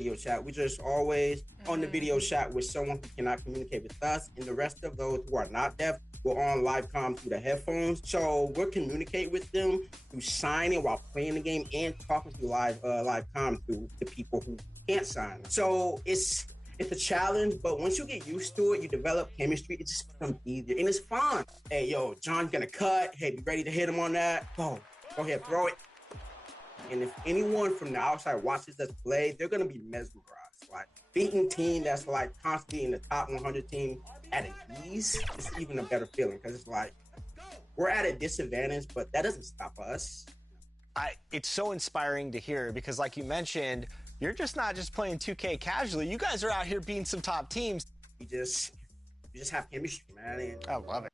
video chat. We just always on the video chat with someone who cannot communicate with us, and the rest of those who are not deaf, we're on live comm through the headphones. So we'll communicate with them through signing while playing the game and talking through live comm through the people who can't sign. So it's a challenge, but once you get used to it, you develop chemistry, it just becomes easier and it's fun. Hey, yo, John's gonna cut. Hey, be ready to hit him on that. Go ahead, throw it. And if anyone from the outside watches us play, they're gonna be mesmerized. Like beating team that's like constantly in the top 100 team at ease, it's even a better feeling because it's like we're at a disadvantage, but that doesn't stop us. It's so inspiring to hear because, like you mentioned, you're just not just playing 2K casually. You guys are out here beating some top teams. You just have chemistry, man. And I love it.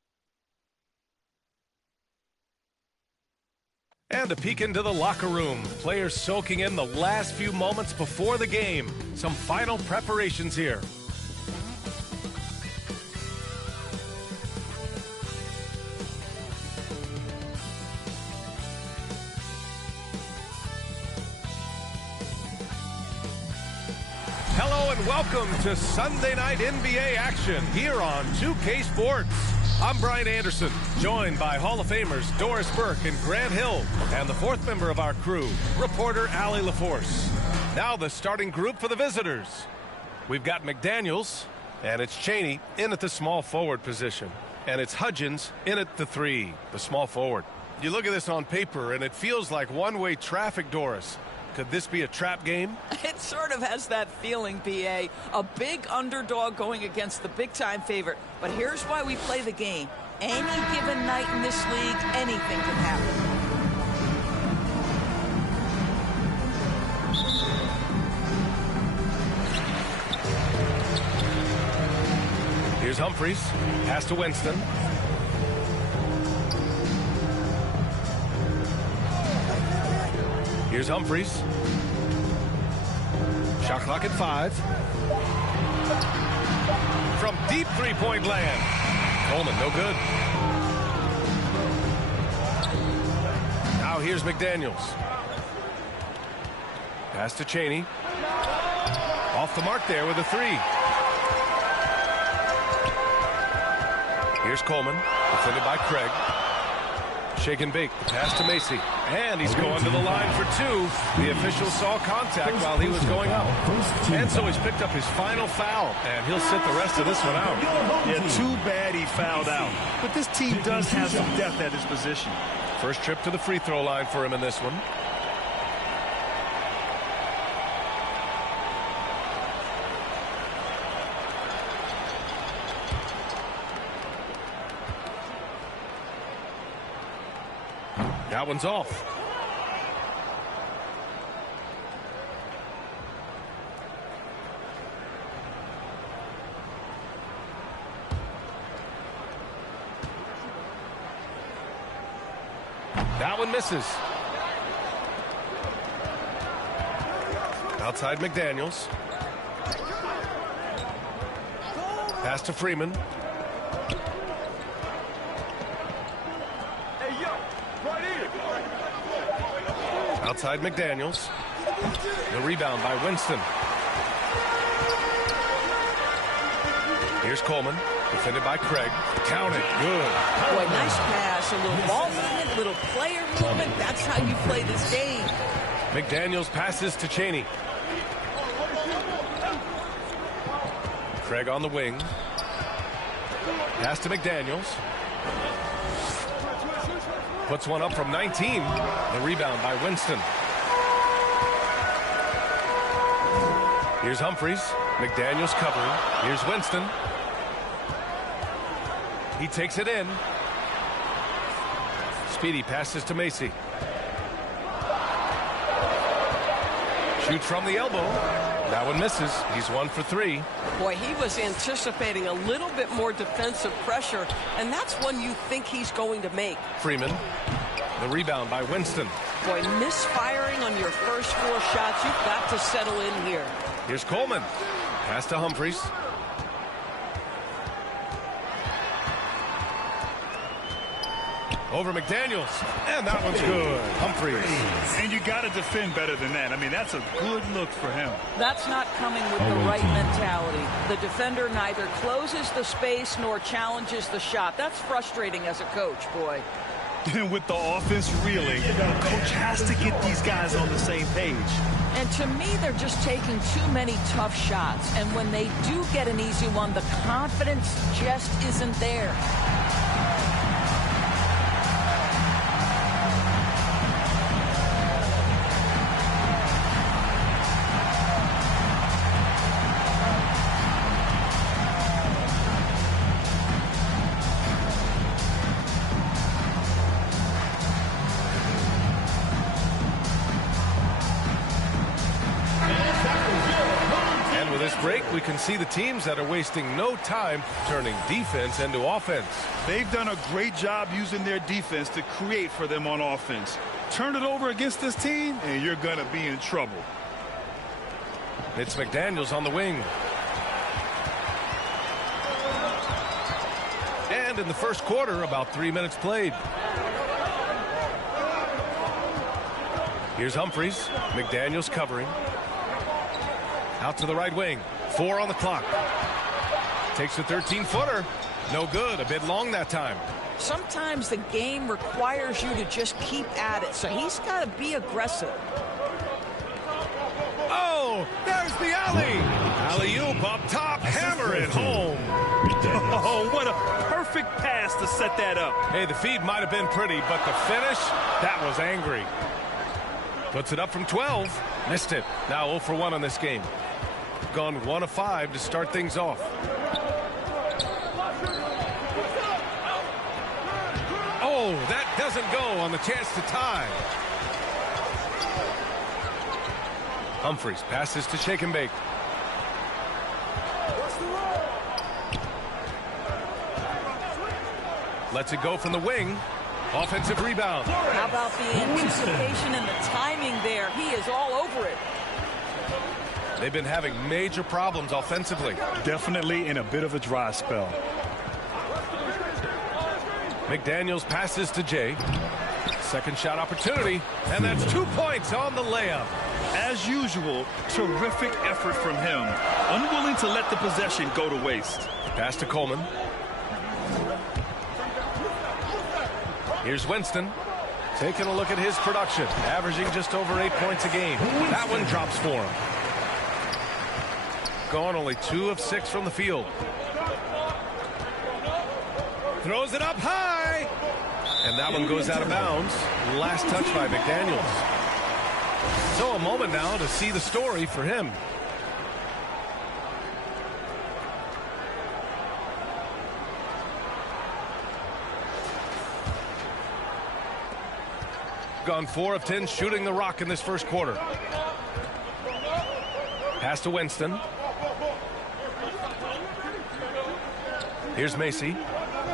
And a peek into the locker room. Players soaking in the last few moments before the game. Some final preparations here. Hello and welcome to Sunday Night NBA action here on 2K Sports. I'm Brian Anderson, joined by Hall of Famers Doris Burke and Grant Hill, and the fourth member of our crew, reporter Allie LaForce. Now the starting group for the visitors. We've got McDaniels, and it's Cheney in at the small forward position. And it's Hudgens in at the 3, the small forward. You look at this on paper, and it feels like one-way traffic, Doris. Could this be a trap game? It sort of has that feeling, B.A. A big underdog going against the big-time favorite. But here's why we play the game. Any given night in this league, anything can happen. Here's Humphries. Pass to Winston. Here's Humphries. Shot clock at 5. From deep three-point land. Coleman, no good. Now here's McDaniels. Pass to Cheney. Off the mark there with a 3. Here's Coleman, defended by Craig. Shake and bake, the pass to Macy. And he's going to the line for 2. The official saw contact while he was going up. And so he's picked up his final foul, and he'll sit the rest of this one out. Yeah, too bad he fouled out. But this team does have some depth at his position. First trip to the free throw line for him in this one. That one's off. That one misses. Outside McDaniels. Pass to Freeman. Outside McDaniels. The rebound by Winston. Here's Coleman, defended by Craig. Count it. Good. Boy, nice pass. A little ball movement, little player movement. That's how you play this game. McDaniels passes to Cheney. Craig on the wing. Pass to McDaniels. Puts one up from 19. The rebound by Winston. Here's Humphries. McDaniels covering. Here's Winston. He takes it in. Speedy passes to Macy. Shoots from the elbow. That one misses. He's 1 for 3. Boy, he was anticipating a little bit more defensive pressure, and that's one you think he's going to make. Freeman. The rebound by Winston. Boy, misfiring on your first 4 shots, you've got to settle in here. Here's Coleman. Pass to Humphries. Over McDaniels. And that one's good. Humphries. And you got to defend better than that. I mean, that's a good look for him. That's not coming with the right mentality. The defender neither closes the space nor challenges the shot. That's frustrating as a coach, boy. With the offense reeling, the coach has to get these guys on the same page. And to me, they're just taking too many tough shots. And when they do get an easy one, the confidence just isn't there. Break, we can see the teams that are wasting no time turning defense into offense. They've done a great job using their defense to create for them on offense. Turn it over against this team, and you're going to be in trouble. It's McDaniels on the wing. And in the first quarter, about 3 minutes played. Here's Humphries. McDaniels covering. Out to the right wing. 4 on the clock. Takes a 13-footer. No good. A bit long that time. Sometimes the game requires you to just keep at it, so he's got to be aggressive. Oh, there's the alley. Alley-oop up top. Hammer it home. Oh, what a perfect pass to set that up. Hey, the feed might have been pretty, but the finish, that was angry. Puts it up from 12. Missed it. Now 0 for 1 on this game. Gone 1 of 5 to start things off. Oh, that doesn't go on the chance to tie. Humphries passes to Shake and Bake. Lets it go from the wing. Offensive rebound. How about the anticipation and the timing there? He is all over it. They've been having major problems offensively. Definitely in a bit of a dry spell. McDaniels passes to Jay. Second shot opportunity, and that's 2 points on the layup. As usual, terrific effort from him. Unwilling to let the possession go to waste. Pass to Coleman. Here's Winston. Taking a look at his production. Averaging just over 8 points a game. That one drops for him. Gone only 2 of 6 from the field. Throws it up high. And that one goes out of bounds. Last touch by McDaniels. So a moment now to see the story for him. Gone 4 of 10 shooting the rock in this first quarter. Pass to Winston. Here's Macy.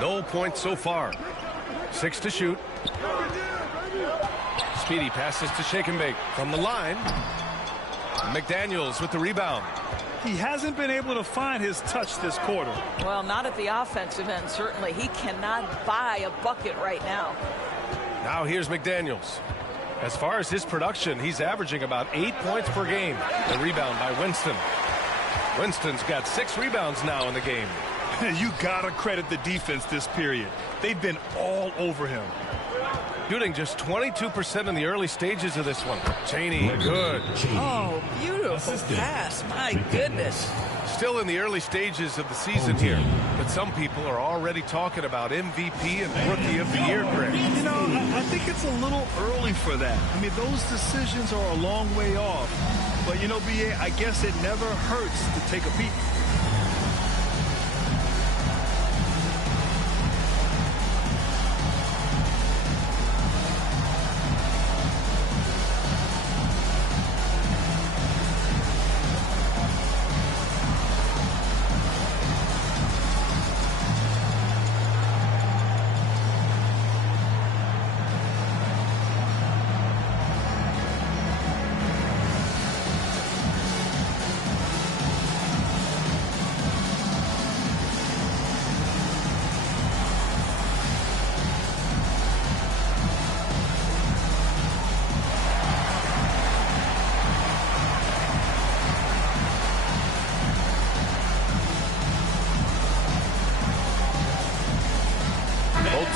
No points so far. 6 to shoot. Speedy passes to Shake and Bake from the line. McDaniels with the rebound. He hasn't been able to find his touch this quarter. Well, not at the offensive end, certainly. He cannot buy a bucket right now. Now here's McDaniels. As far as his production, he's averaging about 8 points per game. The rebound by Winston. Winston's got 6 rebounds now in the game. You gotta credit the defense this period. They've been all over him. Shooting just 22% in the early stages of this one. Cheney, good. Oh, beautiful pass. My goodness. Still in the early stages of the season here, but some people are already talking about MVP and Rookie of the Year, Greg. You know, I think it's a little early for that. I mean, those decisions are a long way off. But, you know, B.A., I guess it never hurts to take a peek.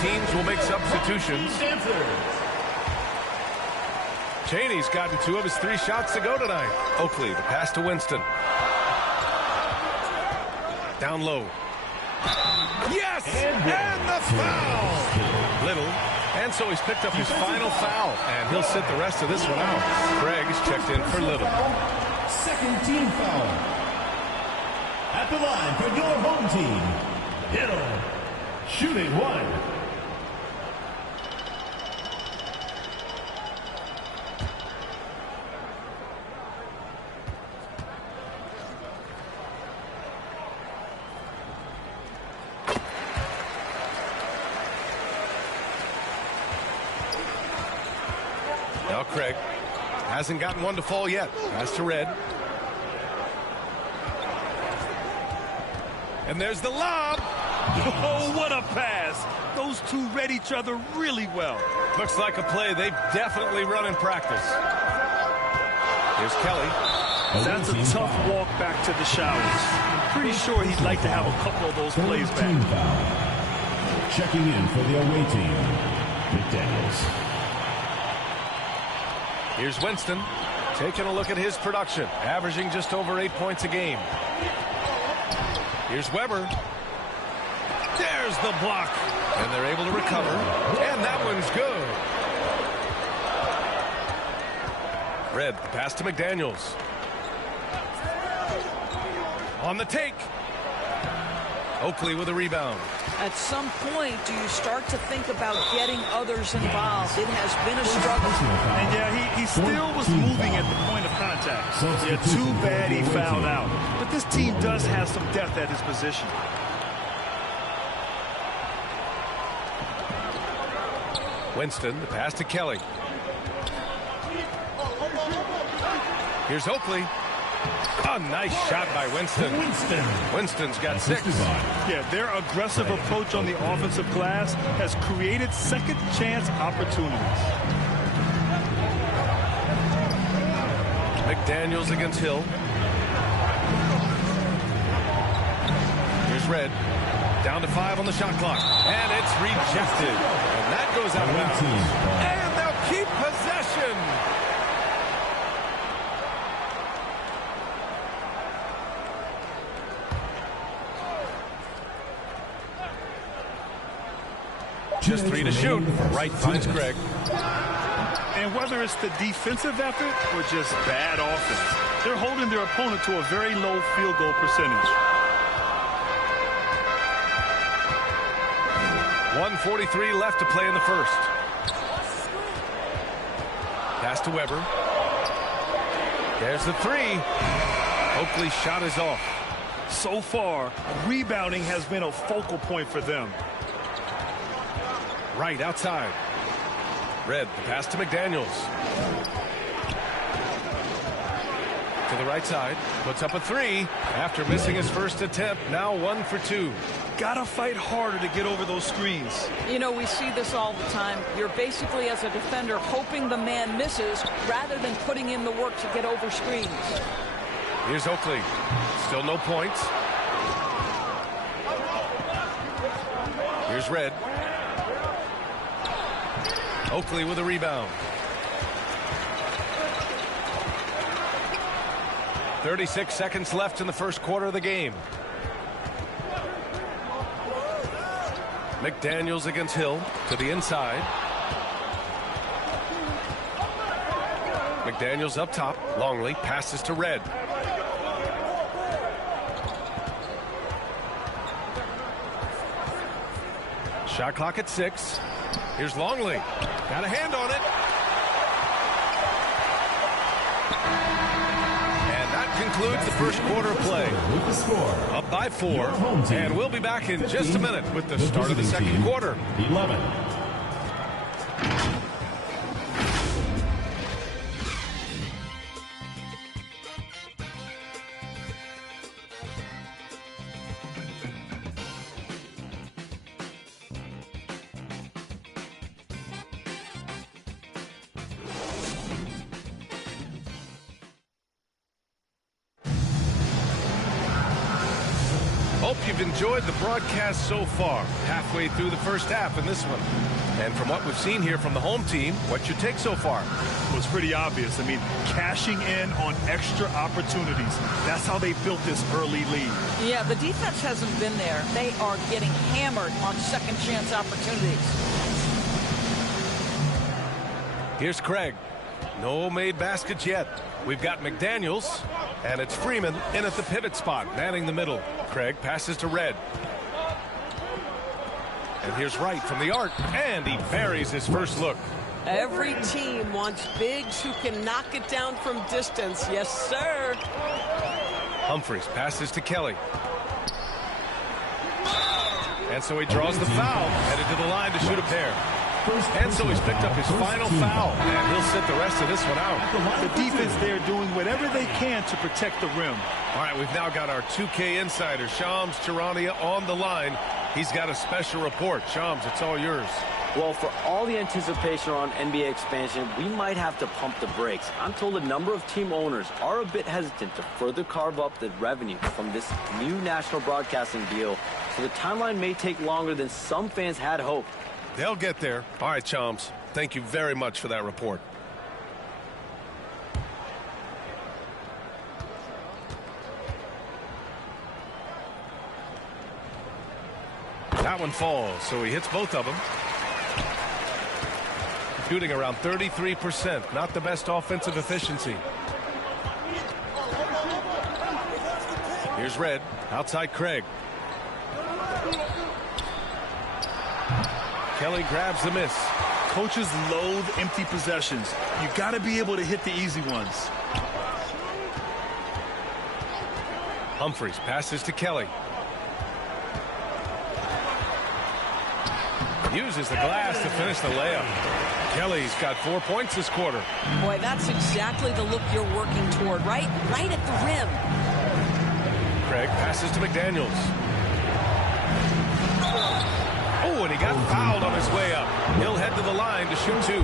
teams will make substitutions. Cheney's gotten 2 of his 3 shots to go tonight. Oakley, the pass to Winston. Down low. Yes! And the foul! Little. And so he's picked up his final foul, and he'll sit the rest of this one out. Craig is checked in for Little. Second team foul. At the line for your home team, Little. Shooting 1. Now Craig hasn't gotten one to fall yet. Pass to Red. And there's the lob. Oh, what a pass. Those two read each other really well. Looks like a play they've definitely run in practice. Here's Kelly. That's a tough walk back to the showers. I'm pretty sure he'd like to have a couple of those plays back. Checking in for the away team, McDaniels. Here's Winston, taking a look at his production, averaging just over 8 points a game. Here's Weber. There's the block. And they're able to recover. And that one's good. Red, the pass to McDaniels. On the take. Oakley with a rebound. At some point, do you start to think about getting others involved? It has been a struggle. And yeah, he still was moving at the point of contact. Yeah, too bad he fouled out. But this team does have some depth at his position. Winston, the pass to Kelly. Here's Oakley. A nice shot by Winston. Winston's got 6. Yeah, their aggressive approach on the offensive glass has created second chance opportunities. McDaniels against Hill. Here's Red. Down to 5 on the shot clock. And it's rejected. And that goes out of bounds. And they'll keep possession. Just 3 to shoot. Right finds Craig. And whether it's the defensive effort or just bad offense, they're holding their opponent to a very low field goal percentage. 1:43 left to play in the first. Pass to Weber. There's the 3. Oakley's shot is off. So far, rebounding has been a focal point for them. Right outside. Red, the pass to McDaniels. To the right side. Puts up a 3 after missing his first attempt. Now 1 for 2. Gotta fight harder to get over those screens. You know, we see this all the time. You're basically, as a defender, hoping the man misses rather than putting in the work to get over screens. Here's Oakley. Still no points. Here's Red. Oakley with a rebound. 36 seconds left in the first quarter of the game. McDaniels against Hill to the inside. McDaniels up top. Longley passes to Red. Shot clock at 6. Here's Longley. Got a hand on it. And that concludes the first quarter of play. Up by 4. And we'll be back in just a minute with the start of the second quarter. 11. Hope you've enjoyed the broadcast so far. Halfway through the first half in this one. And from what we've seen here from the home team, what's your take so far? Well, it's pretty obvious. I mean, cashing in on extra opportunities. That's how they built this early lead. Yeah, the defense hasn't been there. They are getting hammered on second chance opportunities. Here's Craig. No made baskets yet. We've got McDaniels, and it's Freeman in at the pivot spot, manning the middle. Craig passes to Red. And here's Wright from the arc, and he buries his first look. Every team wants bigs who can knock it down from distance. Yes, sir. Humphries passes to Kelly. And so he draws the foul, headed to the line to shoot a pair. And so he's picked up his final foul, and he'll sit the rest of this one out. The defense there doing whatever they can to protect the rim. All right, we've now got our 2K insider, Shams Charania, on the line. He's got a special report. Shams, it's all yours. Well, for all the anticipation around NBA expansion, we might have to pump the brakes. I'm told a number of team owners are a bit hesitant to further carve up the revenue from this new national broadcasting deal, so the timeline may take longer than some fans had hoped. They'll get there. All right, Shams, thank you very much for that report. That one falls, so he hits both of them. Shooting around 33%, not the best offensive efficiency. Here's Red, outside Craig. Kelly grabs the miss. Coaches loathe empty possessions. You got to be able to hit the easy ones. Humphries passes to Kelly. Uses the glass to finish the layup. Kelly's got 4 points this quarter. Boy, that's exactly the look you're working toward, right? Right at the rim. Craig passes to McDaniels. Oh, and he got fouled on his way up. He'll head to the line to shoot two.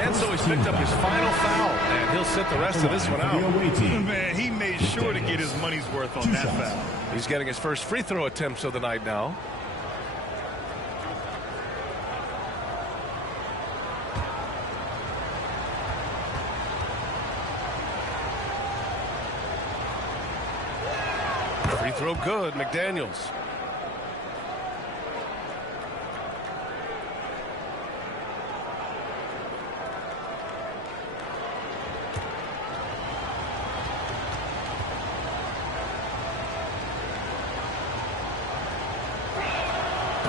And so he's picked up his final foul, and he'll sit the rest of this one out. Man, he made sure to get his money's worth on that foul. He's getting his first free throw attempts of the night now. Free throw good, McDaniels.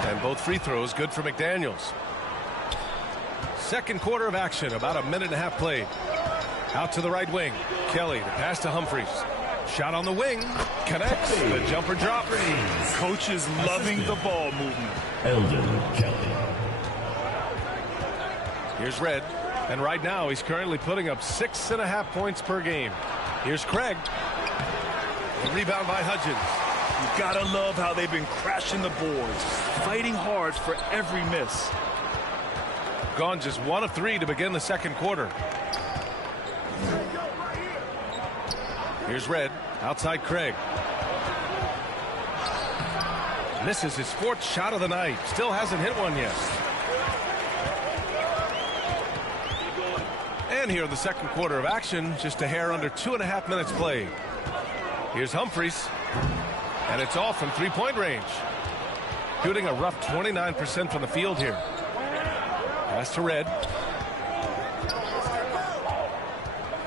And both free throws good for McDaniels. Second quarter of action, about a minute and a half played. Out to the right wing. Kelly, the pass to Humphries. Shot on the wing, connects, the jumper drop. Coaches loving the ball movement. Eldon Kelly. Here's Red, and right now he's currently putting up 6.5 points per game. Here's Craig. The rebound by Hudgens. You gotta love how they've been crashing the boards, fighting hard for every miss. Gone just 1 of 3 to begin the second quarter. Here's Red, outside Craig. Misses his 4th shot of the night. Still hasn't hit one yet. And here in the second quarter of action, just a hair under 2.5 minutes played. Here's Humphries, and it's all from three-point range. Shooting a rough 29% from the field here. Pass to Red.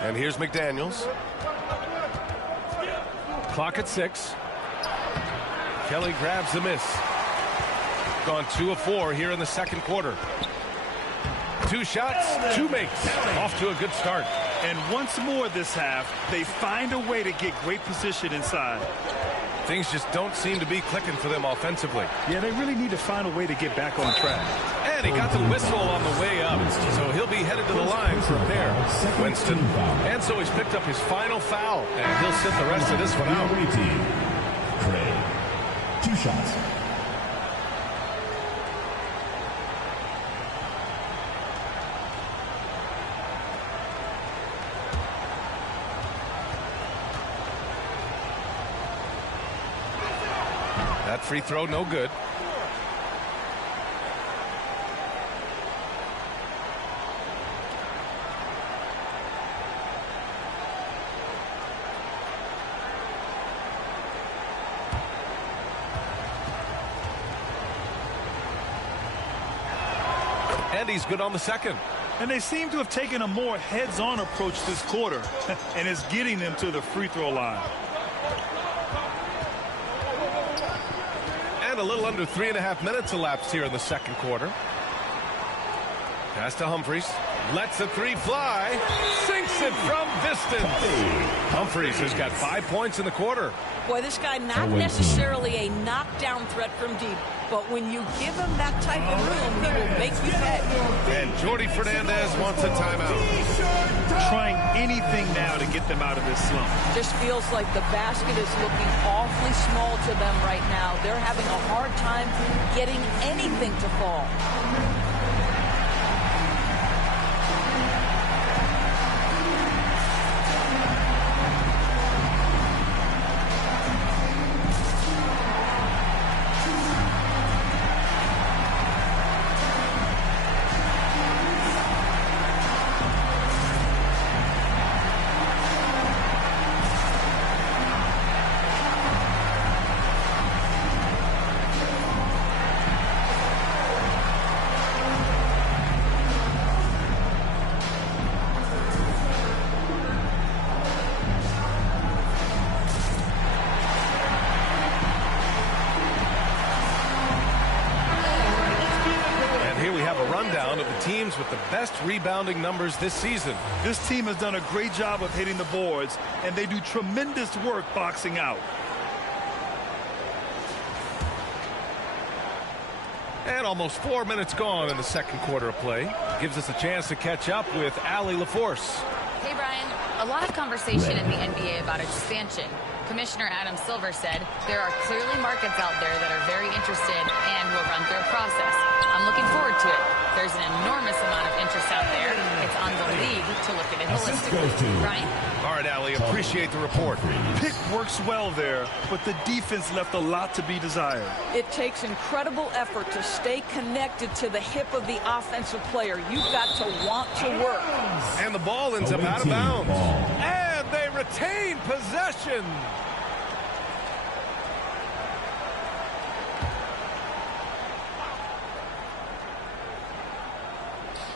And here's McDaniels. Clock at 6. Kelly grabs the miss. Gone 2 of 4 here in the second quarter. 2 shots, 2 makes. Off to a good start. And once more this half, they find a way to get great position inside. Things just don't seem to be clicking for them offensively. Yeah, they really need to find a way to get back on track. And he got the whistle on the way up, so he'll be headed to the line for a pair. Winston. And so he's picked up his final foul, and he'll sit the rest of this one out. Craig. 2 shots. That free throw, no good. And he's good on the second. And they seem to have taken a more heads-on approach this quarter, and it's getting them to the free throw line. And a little under 3.5 minutes elapsed here in the second quarter. Pass to Humphries. Lets the three fly. Sinks it from distance. Humphries has got 5 points in the quarter. Boy, this guy not necessarily a knockdown threat from deep, but when you give him that type of room, he will make you pay. And Jordi Fernandez wants a timeout. Trying anything now to get them out of this slump. Just feels like the basket is looking awfully small to them right now. They're having a hard time getting anything to fall. Teams with the best rebounding numbers this season. This team has done a great job of hitting the boards, and they do tremendous work boxing out. And almost 4 minutes gone in the second quarter of play. Gives us a chance to catch up with Allie LaForce. Hey, Brian. A lot of conversation in the NBA about expansion. Commissioner Adam Silver said there are clearly markets out there that are very interested and will run through a process. I'm looking forward to it. There's an enormous amount of interest out there. It's on the league to look at it holistically. Brian? All right, Allie, appreciate the report. Pick works well there, but the defense left a lot to be desired. It takes incredible effort to stay connected to the hip of the offensive player. You've got to want to work. And the ball ends up out of bounds. And they retain possession.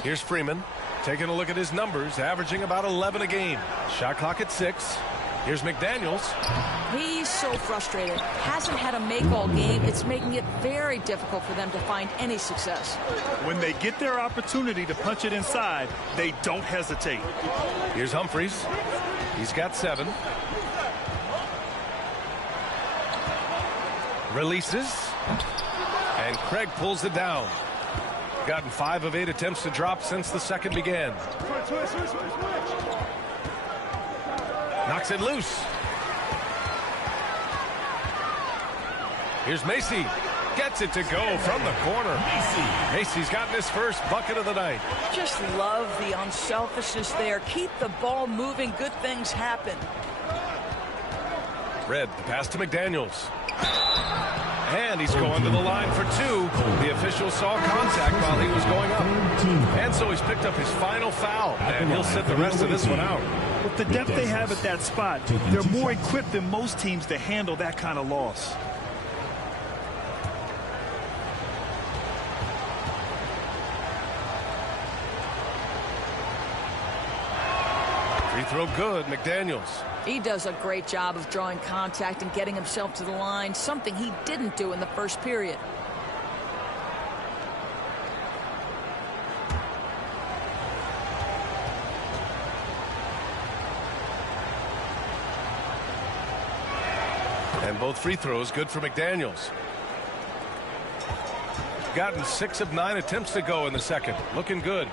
Here's Freeman taking a look at his numbers, averaging about 11 a game. Shot clock at 6. Here's McDaniels. He's so frustrated. Hasn't had a make all game. It's making it very difficult for them to find any success. When they get their opportunity to punch it inside, they don't hesitate. Here's Humphries. He's got 7. Releases. And Craig pulls it down. Gotten 5 of 8 attempts to drop since the second began. Knocks it loose. Here's Macy. Gets it to go from the corner. Macy's gotten his first bucket of the night. Just love the unselfishness there. Keep the ball moving. Good things happen. Red, the pass to McDaniels. And he's going to the line for 2. The official saw contact while he was going up. And so he's picked up his final foul. And he'll sit the rest of this one out. With the depth they have at that spot, they're more equipped than most teams to handle that kind of loss. Free throw good, McDaniels. He does a great job of drawing contact and getting himself to the line, something he didn't do in the first period. And both free throws good for McDaniels. Gotten 6 of 9 attempts to go in the second. Looking good.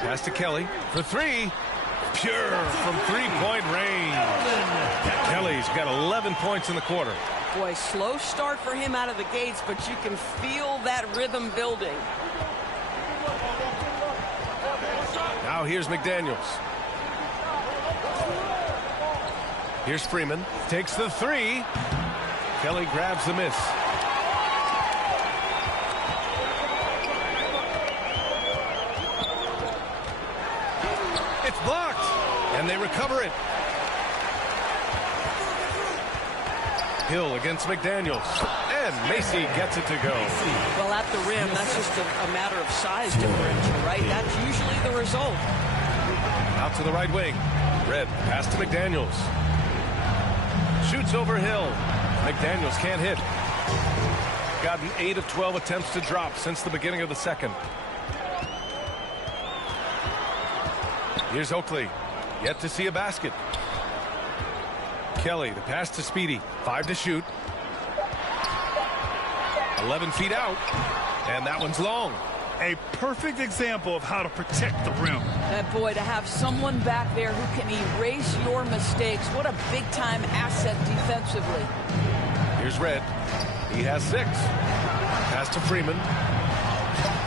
Pass to Kelly for 3. Pure from three-point range. Kelly's got 11 points in the quarter. Boy, slow start for him out of the gates, but you can feel that rhythm building. Now here's McDaniels. Here's Freeman. Takes the 3. Kelly grabs the miss. It's blocked, and they recover it. Hill against McDaniels, and Macy gets it to go. Well, at the rim, that's just a matter of size differential, right? That's usually the result. Out to the right wing. Red pass to McDaniels. Shoots over Hill. McDaniels can't hit. Gotten 8 of 12 attempts to drop since the beginning of the second. Here's Oakley. Yet to see a basket. Kelly, the pass to Speedy. 5 to shoot. 11 feet out. And that one's long. A perfect example of how to protect the rim. That boy, to have someone back there who can erase your mistakes. What a big-time asset defensively. Here's Red. He has 6. Pass to Freeman.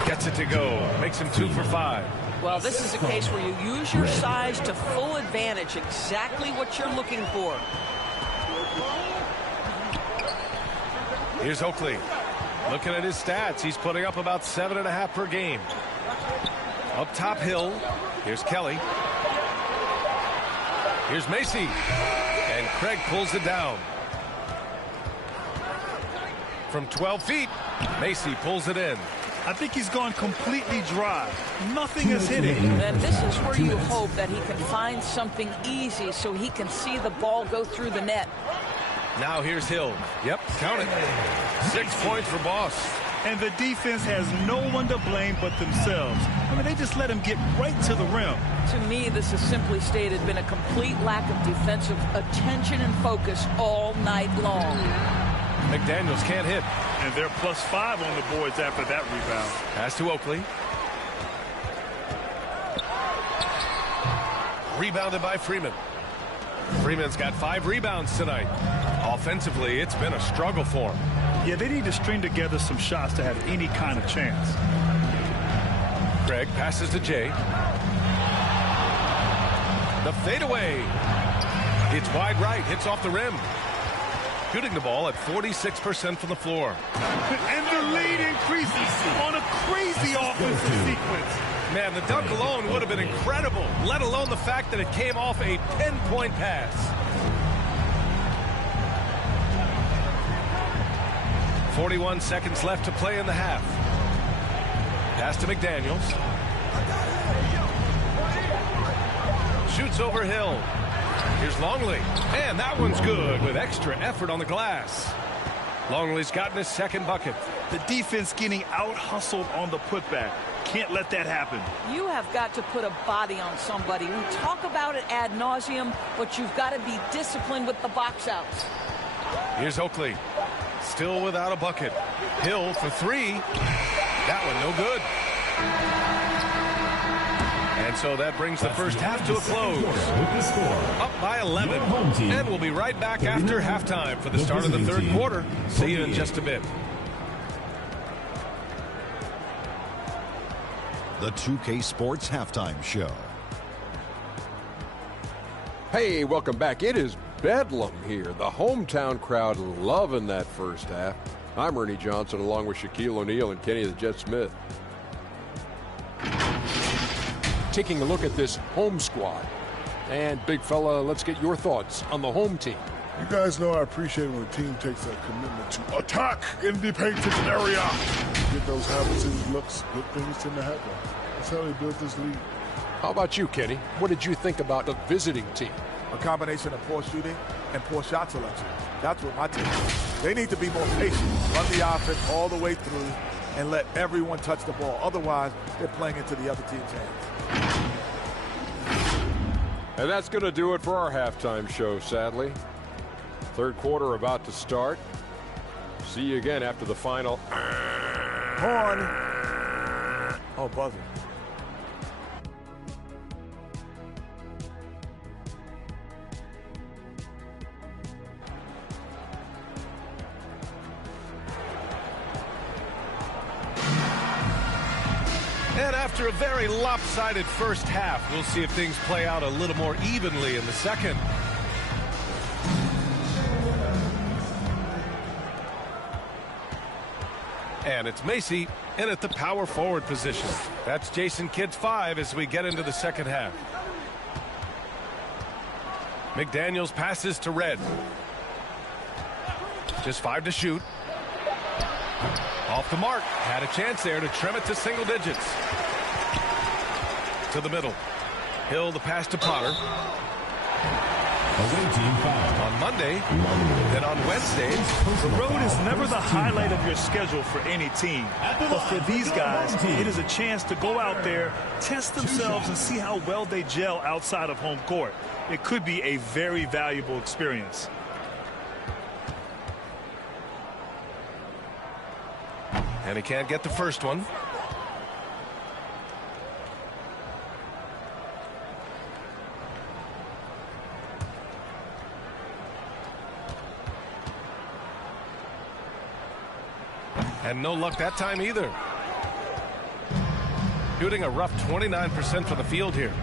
Gets it to go. Makes him 2 for 5. Well, this is a case where you use your size to full advantage, exactly what you're looking for. Here's Oakley. Looking at his stats, he's putting up about 7.5 per game. Up top, Hill. Here's Kelly. Here's Macy. And Craig pulls it down. From 12 feet, Macy pulls it in. I think he's gone completely dry. Nothing is hitting. And this is where you hope that he can find something easy so he can see the ball go through the net. Now here's Hill. Yep, count it. 6 points for Boss. And the defense has no one to blame but themselves. I mean, they just let him get right to the rim. To me, this has simply stated been a complete lack of defensive attention and focus all night long. McDaniels can't hit. And they're +5 on the boards after that rebound. Pass to Oakley. Rebounded by Freeman. Freeman's got 5 rebounds tonight. Offensively, it's been a struggle for him. Yeah, they need to string together some shots to have any kind of chance. Craig passes to Jay. The fadeaway. It's wide right, hits off the rim. Shooting the ball at 46% from the floor. And the lead increases on a crazy offensive sequence. Man, the dunk alone would have been incredible, let alone the fact that it came off a 10-point pass. .41 seconds left to play in the half. Pass to McDaniels. Shoots over Hill. Here's Longley. And that one's good with extra effort on the glass. Longley's gotten his second bucket. The defense getting out-hustled on the putback. Can't let that happen. You have got to put a body on somebody. We talk about it ad nauseum, but you've got to be disciplined with the box outs. Here's Oakley. Still without a bucket. Hill for 3. That one no good. And so that brings the first half to a close. Up by 11. And we'll be right back after halftime for the start of the third quarter. See you in just a bit. The 2K Sports Halftime Show. Hey, welcome back. It is bedlam here. The hometown crowd loving that first half. I'm Ernie Johnson along with Shaquille O'Neal and Kenny the Jet Smith. Taking a look at this home squad. And big fella, let's get your thoughts on the home team. You guys know I appreciate when a team takes that commitment to attack in the painted area. Get those habits, looks, good things tend to happen. That's how they built this league. How about you, Kenny? What did you think about the visiting team? A combination of poor shooting and poor shot selection. That's what my team is. They need to be more patient, run the offense all the way through, and let everyone touch the ball. Otherwise, they're playing into the other team's hands. And that's going to do it for our halftime show, sadly. Third quarter about to start. See you again after the final. Horn. Oh, buzzer. And after a very lopsided first half, we'll see if things play out a little more evenly in the second. And it's Macy in at the power forward position. That's Jason Kidd's 5 as we get into the second half. McDaniels passes to Red. Just 5 to shoot. Off the mark. Had a chance there to trim it to single digits. To the middle. Hill the pass to Potter. On Monday, then on Wednesday. The road is never the highlight of your schedule for any team. But for these guys, it is a chance to go out there, test themselves, and see how well they gel outside of home court. It could be a very valuable experience. And he can't get the first one. And no luck that time either. Shooting a rough 29% from the field here.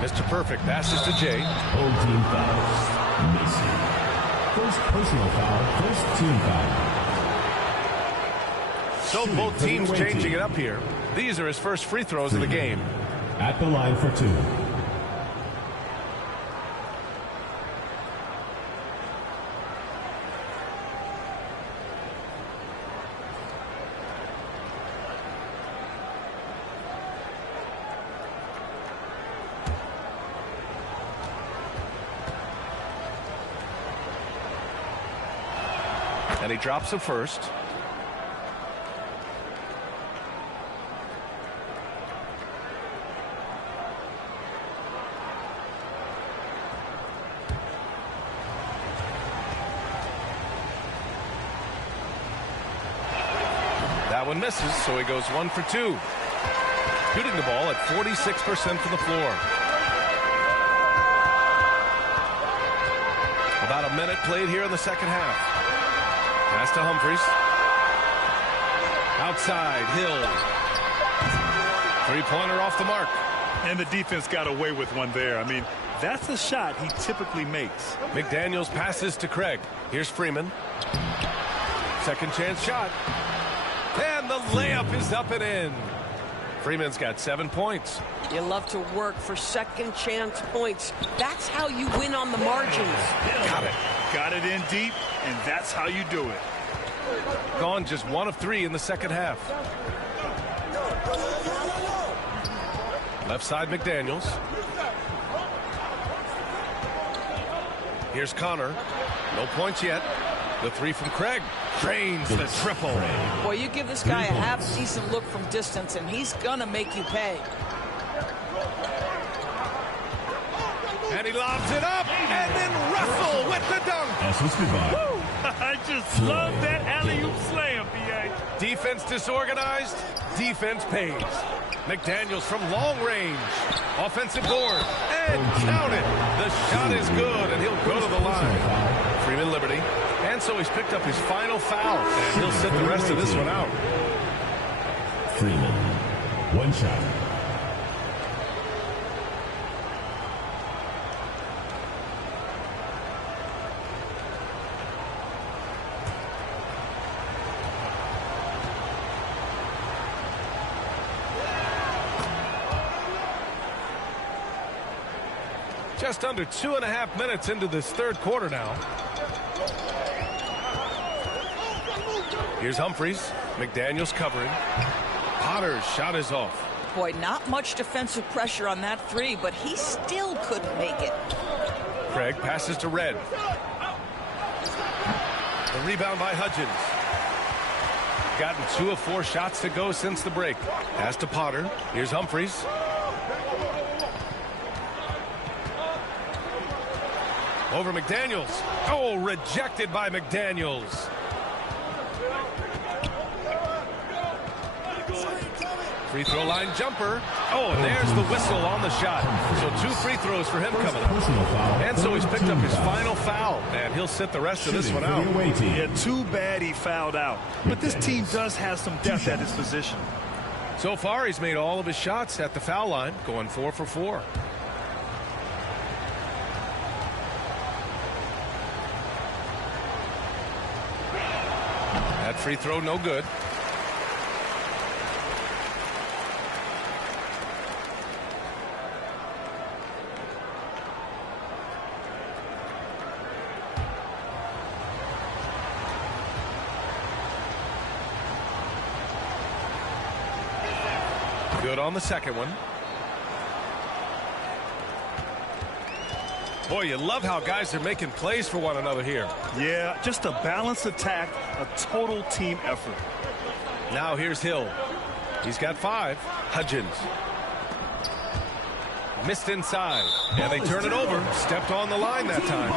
Mr. Perfect passes to Jay. Whole team fouls. Macy. First personal foul, first team foul. So both teams changing it up here. These are his first free throws of the game. At the line for 2. And he drops the first. That one misses, so he goes 1 for 2. Shooting the ball at 46% from the floor. About a minute played here in the second half. Pass to Humphries. Outside, Hill. Three-pointer off the mark. And the defense got away with one there. I mean, that's a shot he typically makes. McDaniels passes to Craig. Here's Freeman. Second chance shot. And the layup is up and in. Freeman's got 7 points. You love to work for second chance points. That's how you win on the margins. Got it. Got it in deep, and that's how you do it. Gone just 1 of 3 in the second half. Left side McDaniels. Here's Connor. No points yet. The 3 from Craig. Drains the triple. Boy, you give this guy a half-decent look from distance, and he's going to make you pay. And he lobs it up, and then Russell with the dunk. Woo! I just love that alley-oop slam, B.A. Defense disorganized, defense pays. McDaniels from long range. Offensive board, and count it. The shot is good, and he'll go to the line. Freeman Liberty. And so he's picked up his final foul, and he'll sit the rest of this one out. Freeman, 1 shot. Just under 2.5 minutes into this third quarter now. Here's Humphries. McDaniels covering. Potter's shot is off. Boy, not much defensive pressure on that 3, but he still couldn't make it. Craig passes to Red. The rebound by Hudgens. Gotten 2 of 4 shots to go since the break. Pass to Potter. Here's Humphries. Over McDaniels. Oh, rejected by McDaniels. Free throw line jumper. Oh, and there's the whistle on the shot. So 2 free throws for him coming up. And so he's picked up his final foul, and he'll sit the rest of this one out. Yeah, too bad he fouled out. But this team does have some depth at his position. So far, he's made all of his shots at the foul line, going 4 for 4. That free throw no good. Good on the second one. Boy, you love how guys are making plays for one another here. Yeah, just a balanced attack, a total team effort. Now here's Hill. He's got 5. Hudgens. Missed inside. And they turn it over. Stepped on the line that time.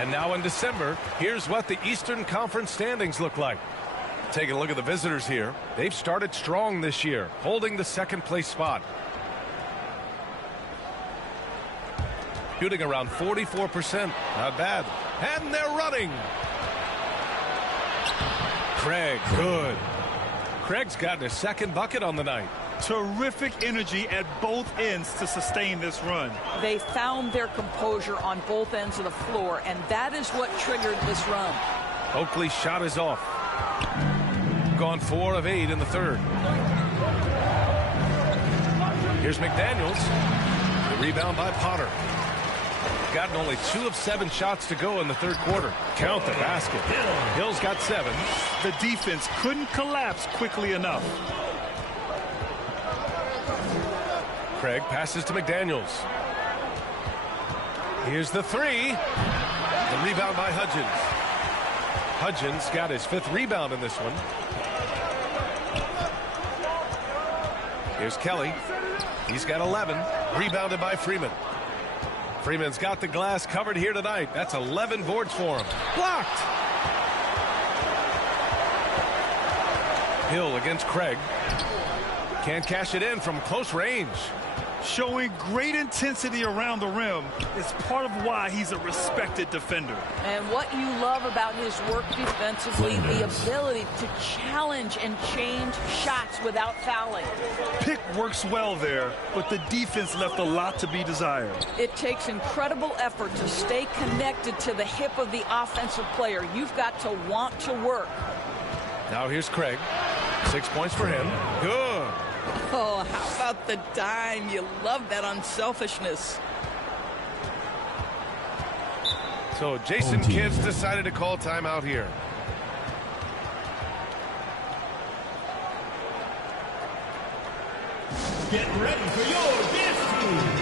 And now in December, here's what the Eastern Conference standings look like. Taking a look at the visitors here. They've started strong this year, holding the second place spot. Shooting around 44%. Not bad. And they're running. Craig, good. Craig's gotten his second bucket on the night. Terrific energy at both ends to sustain this run. They found their composure on both ends of the floor, and that is what triggered this run. Oakley's shot is off. Gone 4 of 8 in the third. Here's McDaniels. The rebound by Potter. Gotten only 2 of 7 shots to go in the third quarter. Count the basket. Hill's got 7. The defense couldn't collapse quickly enough. Craig passes to McDaniels. Here's the 3. The rebound by Hudgens. Hudgens got his 5th rebound in this one. Here's Kelly. He's got 11. Rebounded by Freeman. Freeman's got the glass covered here tonight. That's 11 boards for him. Blocked. Hill against Craig. Can't cash it in from close range. Showing great intensity around the rim is part of why he's a respected defender. And what you love about his work defensively, the ability to challenge and change shots without fouling. Pick works well there, but the defense left a lot to be desired. It takes incredible effort to stay connected to the hip of the offensive player. You've got to want to work. Now here's Craig. 6 points for him. Good. Oh, how about the dime? You love that unselfishness. So Jason Kidd's decided to call timeout here. Get ready for your dance move.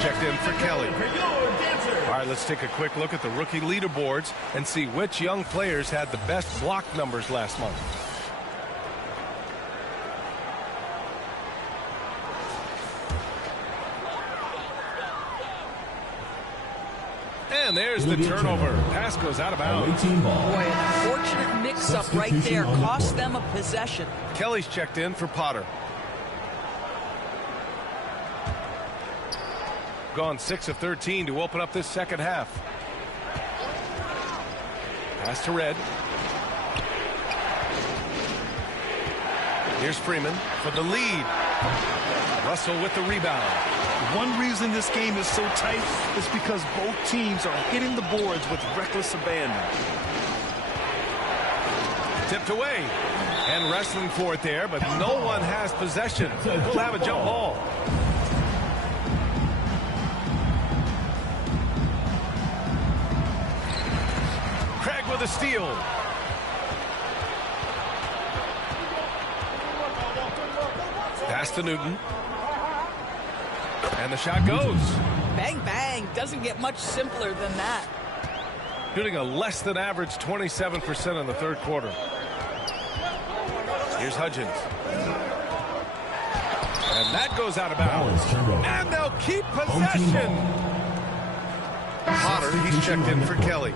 Checked in for Kelly. All right, let's take a quick look at the rookie leaderboards and see which young players had the best block numbers last month. And there's the turnover. Pass goes out of bounds. Boy, an unfortunate mix-up right there. Cost them a possession. Kelly's checked in for Potter. Gone 6 of 13 to open up this second half. Pass to Red. Here's Freeman for the lead. Russell with the rebound. One reason this game is so tight is because both teams are hitting the boards with reckless abandon. Tipped away. And wrestling for it there, but no one has possession. We'll have a jump ball. Craig with a steal. Pass to Newton. And the shot goes. Bang, bang. Doesn't get much simpler than that. Shooting a less than average 27% in the third quarter. Here's Hudgens. And that goes out of bounds. And they'll keep possession. Potter, he's checked in for Kelly.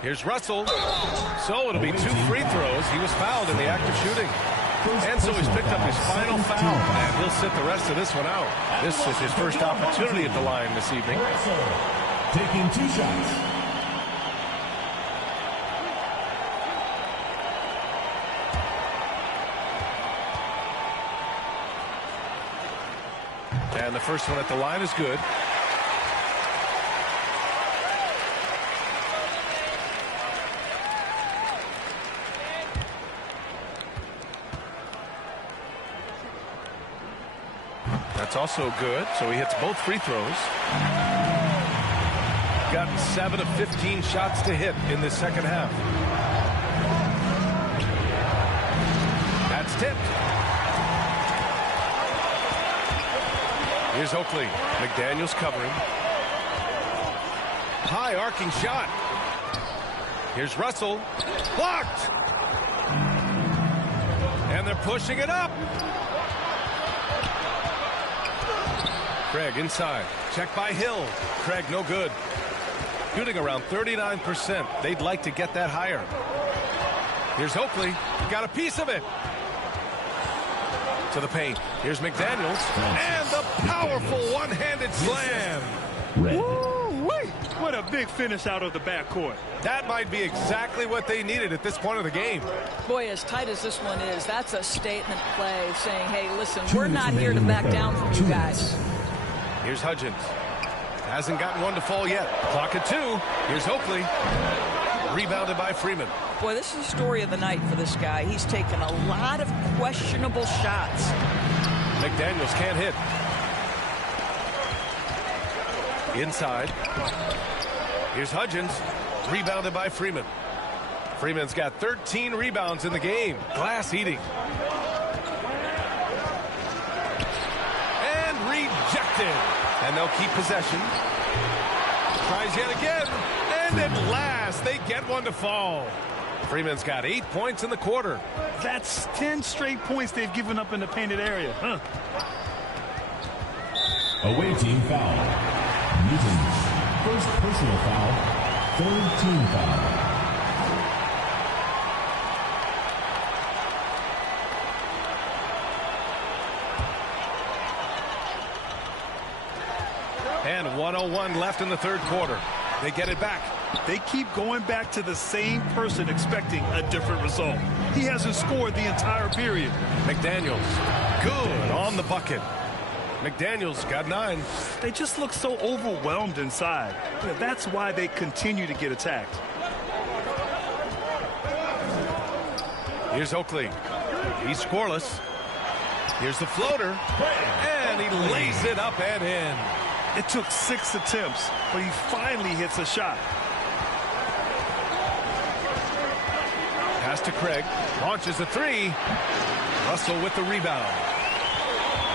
Here's Russell. So it'll be 2 free throws. He was fouled in the act of shooting. And so he's picked up his final foul, and he'll sit the rest of this one out. This is his first opportunity at the line this evening. Taking 2 shots. And the first one at the line is good. That's also good, so he hits both free throws. Got 7 of 15 shots to hit in this second half. That's tipped. Here's Oakley. McDaniels covering. High arcing shot. Here's Russell. Blocked. And they're pushing it up. Craig inside. Check by Hill. Craig no good. Shooting around 39%. They'd like to get that higher. Here's Oakley. Got a piece of it. To the paint. Here's McDaniels. And the powerful one-handed slam. Woo-wee. What a big finish out of the backcourt. That might be exactly what they needed at this point of the game. Boy, as tight as this one is, that's a statement play saying, hey, listen, we're not here to back down from you guys. Here's Hudgens. Hasn't gotten one to fall yet. Clock at 2. Here's Oakley. Rebounded by Freeman. Boy, this is the story of the night for this guy. He's taken a lot of questionable shots. McDaniels can't hit. Inside. Here's Hudgens. Rebounded by Freeman. Freeman's got 13 rebounds in the game. Glass eating. And rejected. And they'll keep possession. Tries yet again. And at last, they get one to fall. Freeman's got 8 points in the quarter. That's 10 straight points they've given up in the painted area. Away team foul. Newton's first personal foul. Third team foul. And 1:01 left in the third quarter. They get it back. They keep going back to the same person expecting a different result. He hasn't scored the entire period. McDaniels, good on the bucket. McDaniels got 9. They just look so overwhelmed inside. That's why they continue to get attacked. Here's Oakley. He's scoreless. Here's the floater. And he lays it up and in. It took 6 attempts, but he finally hits a shot. Pass to Craig. Launches a 3. Russell with the rebound.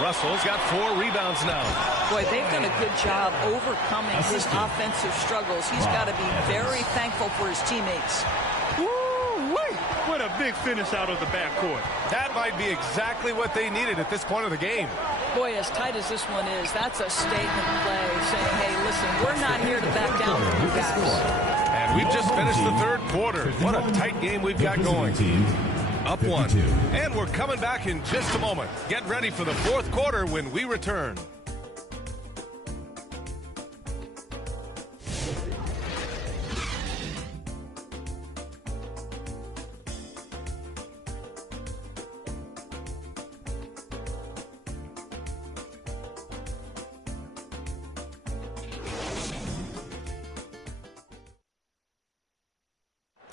Russell's got 4 rebounds now. Boy, they've done a good job overcoming his offensive struggles. He's got to be very thankful for his teammates. Woo-wee. What a big finish out of the backcourt. That might be exactly what they needed at this point of the game. Boy, as tight as this one is, that's a statement play saying, hey, listen, we're not here to back down from you guys. And we've just finished the third quarter. What a tight game we've got going. Up 1. And we're coming back in just a moment. Get ready for the fourth quarter when we return.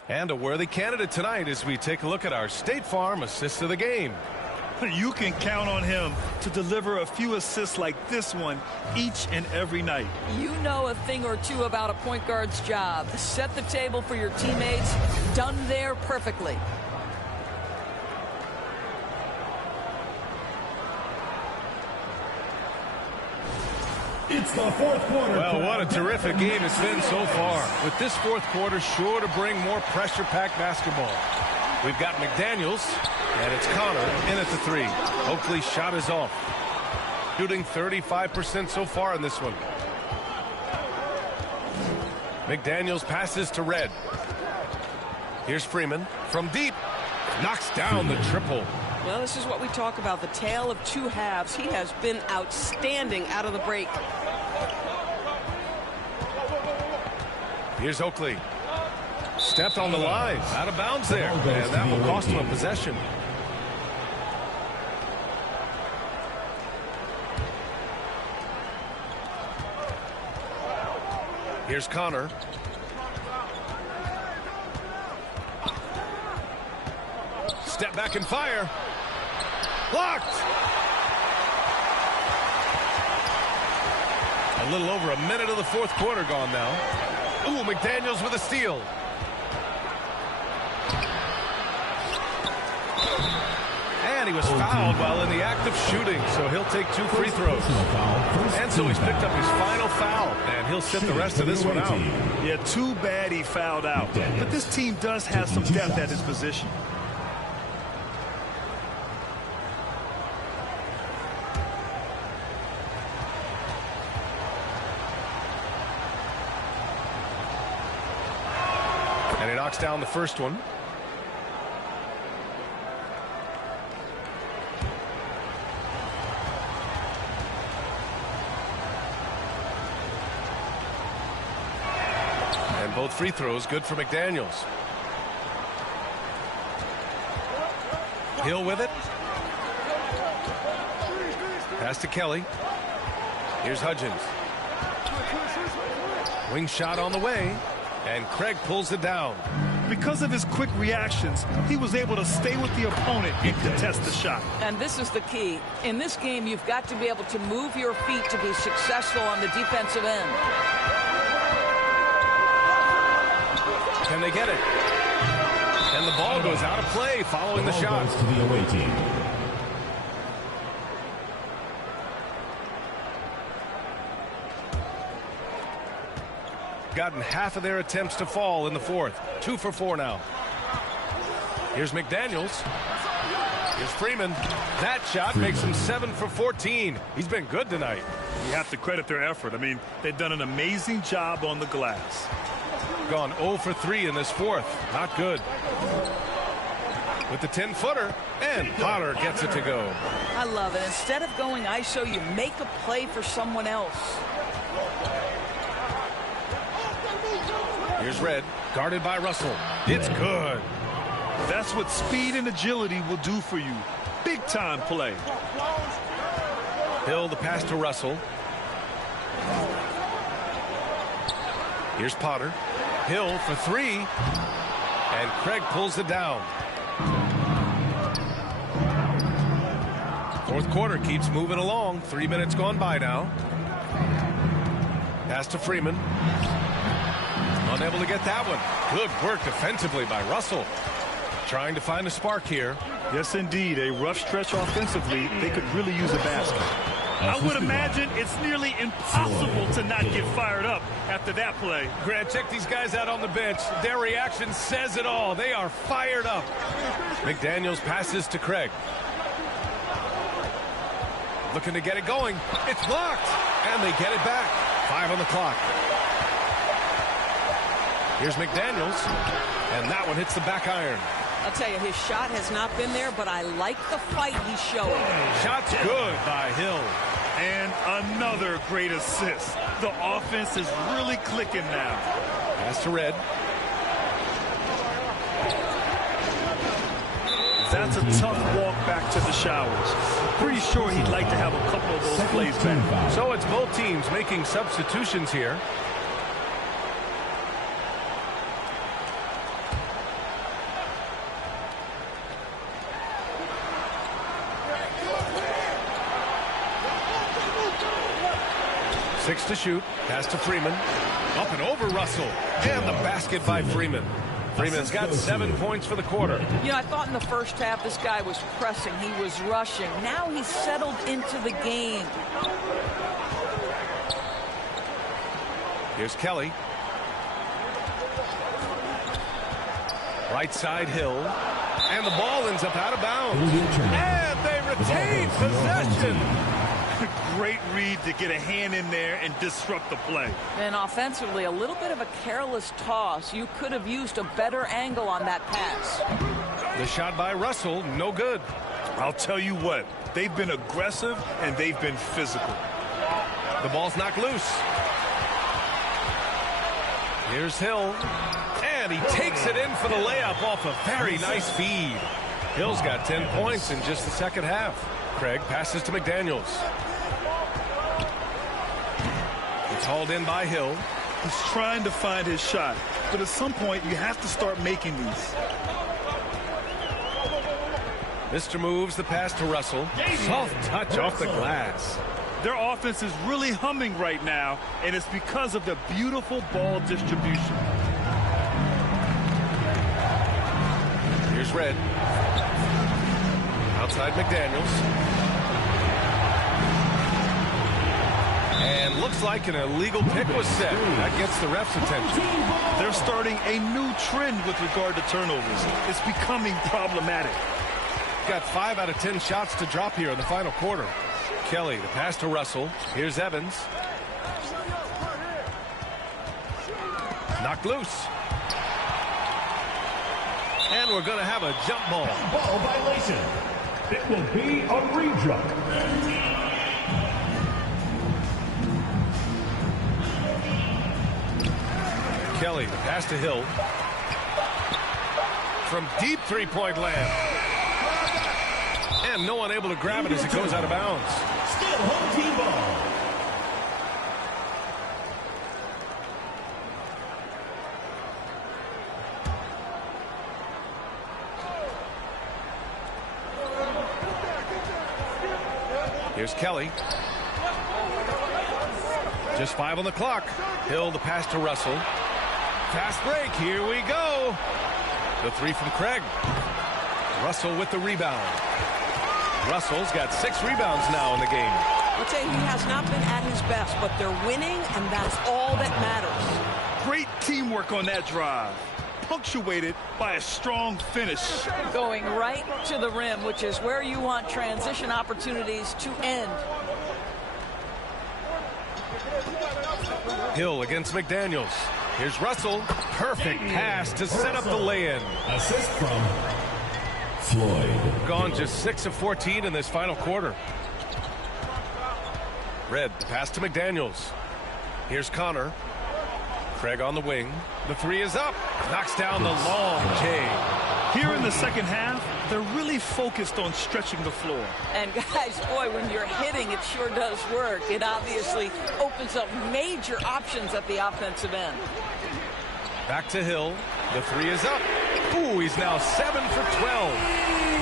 And a worthy candidate tonight as we take a look at our State Farm assist of the game. You can count on him to deliver a few assists like this one each and every night. You know a thing or two about a point guard's job. Set the table for your teammates. Done there perfectly. It's the fourth quarter. Well, what a terrific game it's been so far. With this fourth quarter sure to bring more pressure-packed basketball. We've got McDaniels, and it's Connor in at the three. Oakley's shot is off. Shooting 35% so far in this one. McDaniels passes to Red. Here's Freeman from deep. Knocks down the triple. Well, this is what we talk about, the tale of two halves. He has been outstanding out of the break. Here's Oakley. Stepped on the line. Out of bounds there. And that will cost him a possession. Here's Connor. Step back and fire. Blocked. A little over a minute of the fourth quarter gone now. Ooh, McDaniels with a steal. And he was fouled while in the act of shooting, so he'll take 2 free throws. And so he's picked up his final foul, and he'll sit the rest of this one out. Yeah, too bad he fouled out. But this team does have some depth at his position. And he knocks down the first one. And both free throws good for McDaniels. Hill with it. Pass to Kelly. Here's Hudgens. Wing shot on the way. And Craig pulls it down. Because of his quick reactions, he was able to stay with the opponent and contest the shot. And this is the key. In this game, you've got to be able to move your feet to be successful on the defensive end. Can they get it? And the ball goes out of play following the shot. To the away team. Gotten half of their attempts to fall in the fourth. 2 for 4 now. Here's McDaniels. Here's Freeman. That shot makes him 7 for 14. He's been good tonight. You have to credit their effort. I mean, they've done an amazing job on the glass. Gone 0 for 3 in this fourth. Not good. With the 10-footer, and Potter gets it to go. I love it. Instead of going ISO, you make a play for someone else. Here's Red, guarded by Russell. It's good. That's what speed and agility will do for you. Big-time play. Hill, the pass to Russell. Here's Potter. Hill for 3. And Craig pulls it down. Fourth quarter keeps moving along. 3 minutes gone by now. Pass to Freeman. Unable to get that one. Good work defensively by Russell. Trying to find a spark here. Yes, indeed. A rough stretch offensively. They could really use a basket. I would imagine it's nearly impossible to not get fired up after that play. Grant, check these guys out on the bench. Their reaction says it all. They are fired up. McDaniels passes to Craig. Looking to get it going. It's blocked. And they get it back. 5 on the clock. Here's McDaniels. And that one hits the back iron. I'll tell you, his shot has not been there, but I like the fight he's showing. Shot's good by Hill. And another great assist. The offense is really clicking now. Pass to Red. That's a tough walk back to the showers. Pretty sure he'd like to have a couple of those plays back. So it's both teams making substitutions here. 6 to shoot. Pass to Freeman. Up and over Russell. And the basket by Freeman. Freeman's got 7 points for the quarter. You know, I thought in the first half this guy was pressing. He was rushing. Now he's settled into the game. Here's Kelly. Right side, Hill. And the ball ends up out of bounds. And they retain possession. Great read to get a hand in there and disrupt the play. And offensively, a little bit of a careless toss. You could have used a better angle on that pass. The shot by Russell, no good. I'll tell you what, they've been aggressive and they've been physical. The ball's knocked loose. Here's Hill. And he takes it in for the layup off a very nice feed. Hill's got 10 points in just the second half. Craig passes to McDaniels. It's hauled in by Hill. He's trying to find his shot, but at some point you have to start making these. Mr. moves the pass to Russell. Soft touch off the glass. Their offense is really humming right now, and it's because of the beautiful ball distribution. Here's Red. Outside McDaniels. And looks like an illegal pick was set. That gets the ref's attention. They're starting a new trend with regard to turnovers. It's becoming problematic. Got 5 out of 10 shots to drop here in the final quarter. Kelly, the pass to Russell. Here's Evans. Knocked loose. And we're going to have a jump ball. Ball violation. It will be a rejump. Kelly, the pass to Hill. From deep three-point land. And no one able to grab it as it goes out of bounds. Still home team ball. Here's Kelly. Just 5 on the clock. Hill, the pass to Russell. Fast break. Here we go. The 3 from Craig. Russell with the rebound. Russell's got 6 rebounds now in the game. I'll tell you, he has not been at his best, but they're winning, and that's all that matters. Great teamwork on that drive, punctuated by a strong finish. Going right to the rim, which is where you want transition opportunities to end. Hill against McDaniels. Here's Russell. Perfect pass to set up the lay-in. Assist from Floyd. Gone just 6 of 14 in this final quarter. Red, pass to McDaniels. Here's Connor. Craig on the wing. The 3 is up. Knocks down the long J. Here in the second half, they're really focused on stretching the floor. And guys, boy, when you're hitting, it sure does work. It obviously opens up major options at the offensive end. Back to Hill. The 3 is up. Ooh, he's now 7 for 12.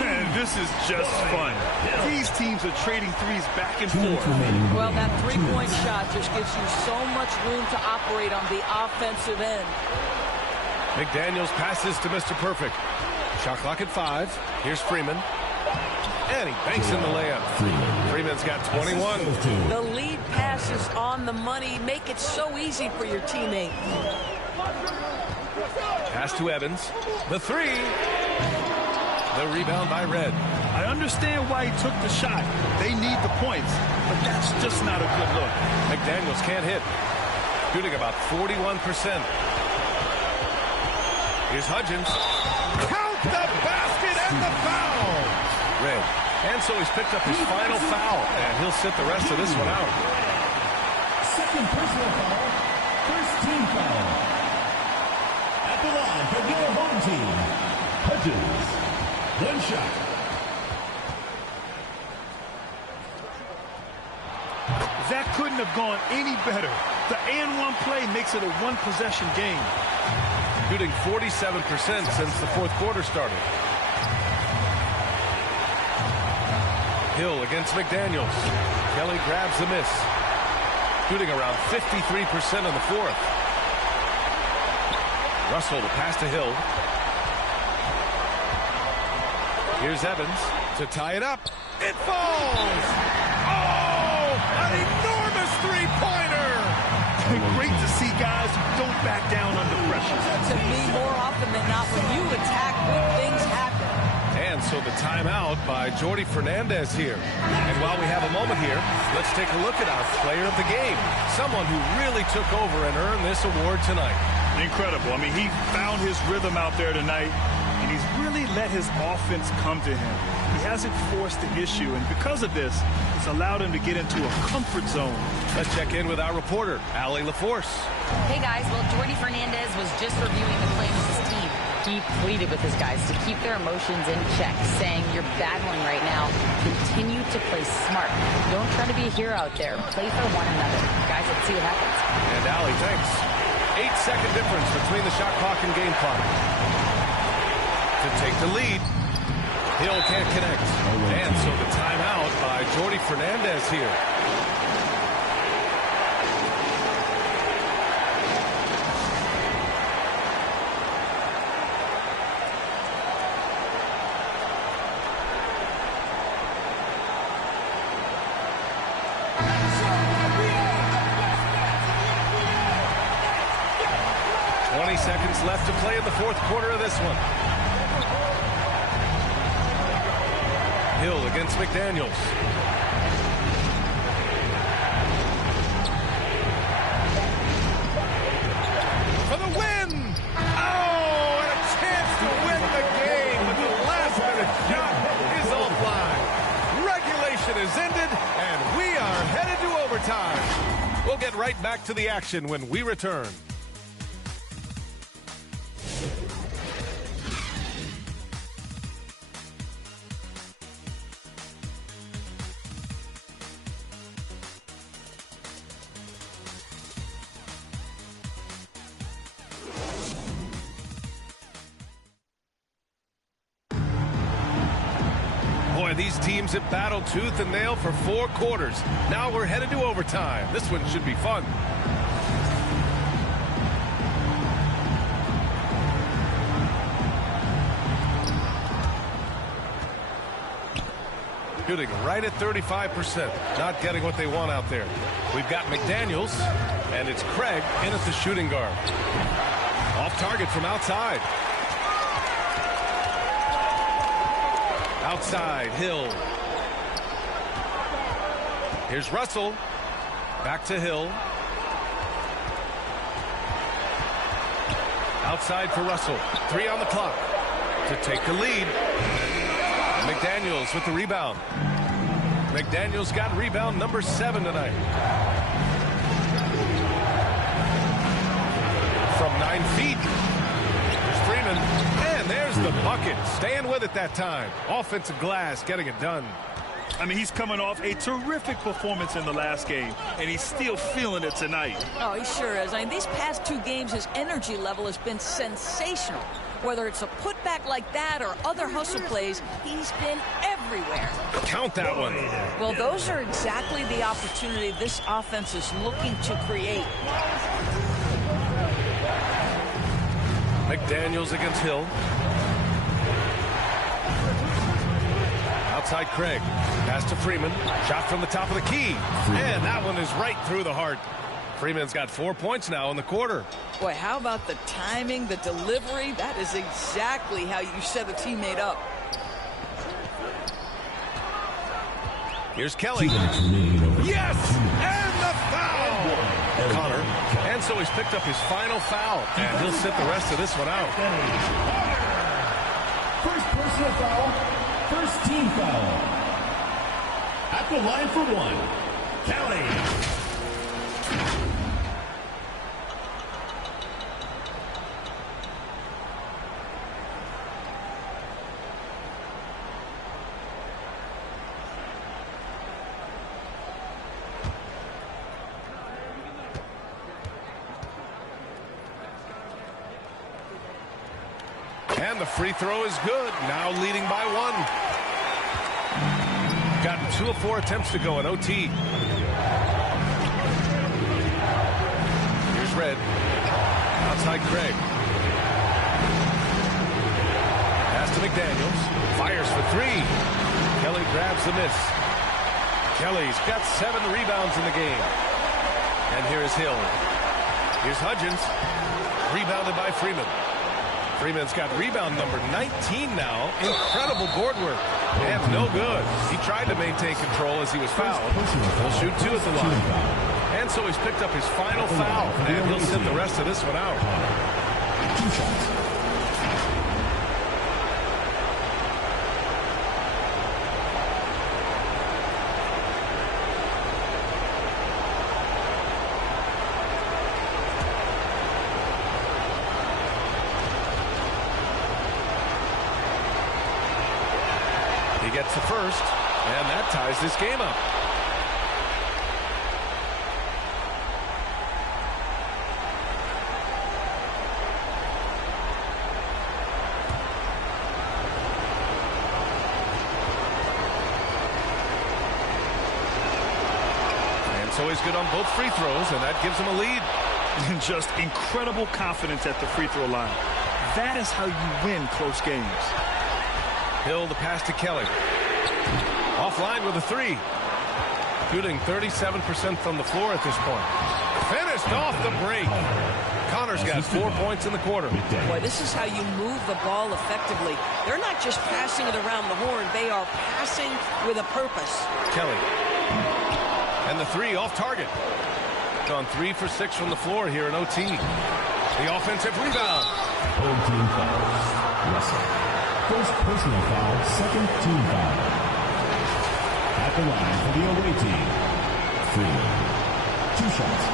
Man, this is just fun. These teams are trading threes back and forth. Well, that three-point shot just gives you so much room to operate on the offensive end. McDaniels passes to Mr. Perfect. Shot clock at 5. Here's Freeman. And he banks in the layup. Freeman's got 21. The lead pass is on the money. Make it so easy for your teammate. Pass to Evans. The 3. The rebound by Red. I understand why he took the shot. They need the points, but that's just not a good look. McDaniels can't hit. Shooting about 41%. Here's Hudgens. Count the basket and the foul. Red. And so he's picked up his final foul, and he'll sit the rest of this one out. Second personal foul. First team foul. At the line for your home team, Hudgens. 1 shot. That couldn't have gone any better. The and-one play makes it a one-possession game. Shooting 47% since the fourth quarter started. Hill against McDaniels. Kelly grabs the miss. shooting around 53% in the fourth. Russell to pass to Hill. Here's Evans to tie it up. It falls! Oh! An enormous three-pointer! Great to see guys who don't back down under pressure. To me, more often than not, when you attack, good things happen. And so the timeout by Jordi Fernandez here. And while we have a moment here, let's take a look at our player of the game. Someone who really took over and earned this award tonight. Incredible. I mean, he found his rhythm out there tonight, and he's really let his offense come to him. He hasn't forced the issue, and because of this, it's allowed him to get into a comfort zone. Let's check in with our reporter, Allie LaForce. Hey guys, well, Jordi Fernandez was just reviewing the play with his team. He pleaded with his guys to keep their emotions in check, saying, "You're battling right now. Continue to play smart. Don't try to be a hero out there. Play for one another." Guys, let's see what happens. And Allie, thanks. 8-second difference between the shot clock and game clock. To take the lead, Hill can't connect. And so the timeout by Jordi Fernandez here. Seconds left to play in the fourth quarter of this one. Hill against McDaniels. For the win! Oh, and a chance to win the game, but the last-minute shot is offline. Regulation is ended, and we are headed to overtime. We'll get right back to the action when we return. These teams have battled tooth and nail for 4 quarters. Now we're headed to overtime. This one should be fun. Shooting right at 35%. Not getting what they want out there. We've got McDaniels, and it's Craig in at the shooting guard. Off target from outside. Outside, Hill. Here's Russell. Back to Hill. Outside for Russell. 3 on the clock to take the lead. McDaniels with the rebound. McDaniels got rebound number 7 tonight. From 9 feet. Here's Freeman. And there's the bucket. Staying with it that time. Offensive glass getting it done. I mean, he's coming off a terrific performance in the last game, and he's still feeling it tonight. Oh, he sure is. I mean, these past 2 games, his energy level has been sensational. Whether it's a putback like that or other hustle plays, he's been everywhere. Count that one. Well, those are exactly the opportunity this offense is looking to create. McDaniels against Hill. Outside Craig. Pass to Freeman. Shot from the top of the key. And that one is right through the heart. Freeman's got 4 points now in the quarter. Boy, how about the timing, the delivery? That is exactly how you set a teammate up. Here's Kelly. Yes! And the foul! Connor. And so he's picked up his final foul. And he'll sit the rest of this one out. First personal foul. First team foul. At the line for 1. Kelly. And the free throw is good. Now leading by 1. Got 2 of 4 attempts to go in OT. outside Craig. Pass to McDaniels. Fires for three. Kelly grabs the miss. Kelly's got 7 rebounds in the game. And here is Hill. Here's Hudgens. Rebounded by Freeman. Freeman's got rebound number 19 now. Incredible board work. And no good. He tried to maintain control as he was fouled. He'll shoot 2 at the line. And so he's picked up his final foul. And he'll sit the rest of this one out. 2 shots. He gets the first, and that ties this game up. And so he's good on both free throws, and that gives him a lead. Just incredible confidence at the free throw line. That is how you win close games. Hill the pass to Kelly. Offline with a 3. Shooting 37% from the floor at this point. Finished off the break. Connor's got 4 points in the quarter. Boy, this is how you move the ball effectively. They're not just passing it around the horn. They are passing with a purpose. Kelly. And the 3 off target. Gone 3 for 6 from the floor here in OT. The offensive rebound. Third team fouls. Russell. First personal foul, second team foul. At the line for the away team, Freeman. 2 shots.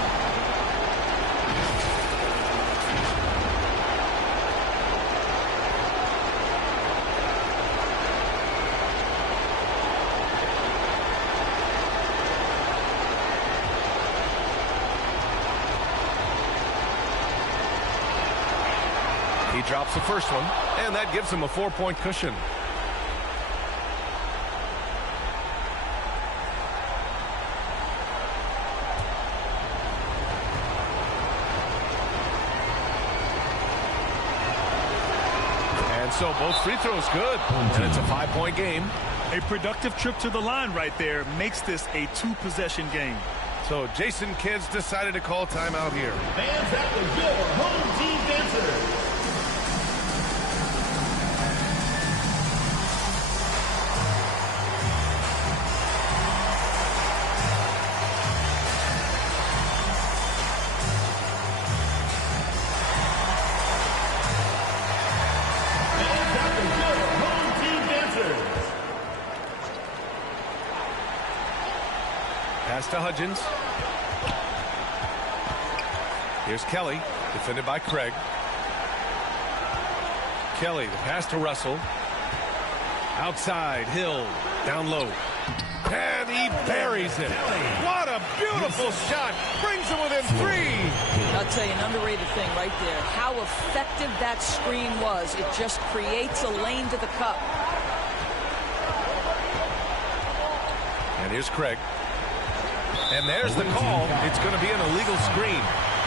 He drops the first one, and that gives him a 4-point cushion. And so both free throws good, and it's a 5-point game. A productive trip to the line right there makes this a 2-possession game. So Jason Kidd's decided to call timeout here. Fans at the door, home team dancers. Pass to Hudgens. Here's Kelly, defended by Craig. Kelly, the pass to Russell. Outside, Hill, down low. And he buries it. What a beautiful shot. Brings him within 3. I'll tell you, an underrated thing right there. How effective that screen was. It just creates a lane to the cup. And here's Craig. And there's the call. It's going to be an illegal screen.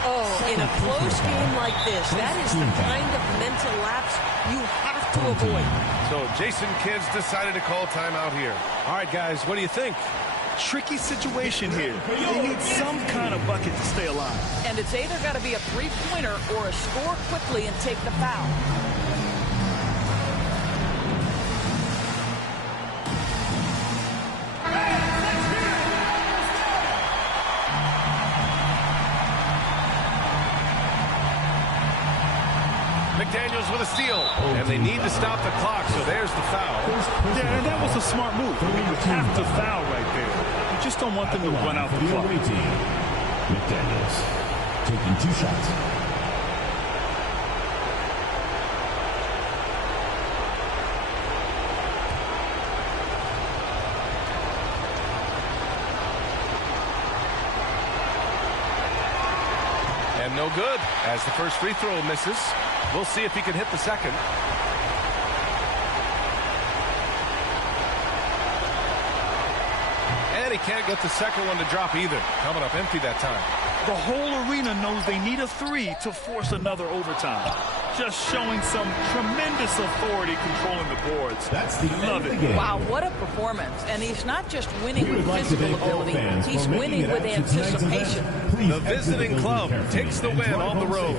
Oh, in a close game like this, that is the kind of mental lapse you have to avoid. So Jason Kidd's decided to call timeout here. All right, guys, what do you think? Tricky situation here. They need some kind of bucket to stay alive. And it's either got to be a 3-pointer or a score quickly and take the foul. McDaniels with a steal, and they need to stop the clock, so there's the foul. Yeah, and that was a smart move. You have to foul right there. You just don't want them to run out the clock. McDaniels taking 2 shots. And no good, as the first free throw misses. We'll see if he can hit the second. And he can't get the second one to drop either. Coming up empty that time. The whole arena knows they need a 3 to force another overtime. Just showing some tremendous authority controlling the boards. That's the Love it. Wow, what a performance. And he's not just winning with physical ability, he's winning with anticipation. The visiting club takes the win on the road.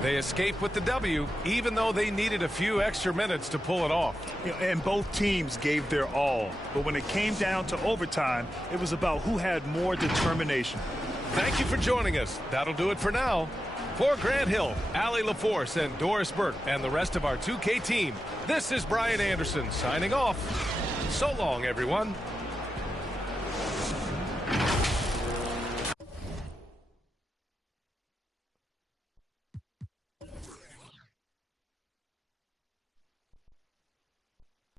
They escape with the W, even though they needed a few extra minutes to pull it off. And both teams gave their all. But when it came down to overtime, it was about who had more determination. Thank you for joining us. That'll do it for now. For Grant Hill, Allie LaForce, and Doris Burke, and the rest of our 2K team, this is Brian Anderson signing off. So long, everyone.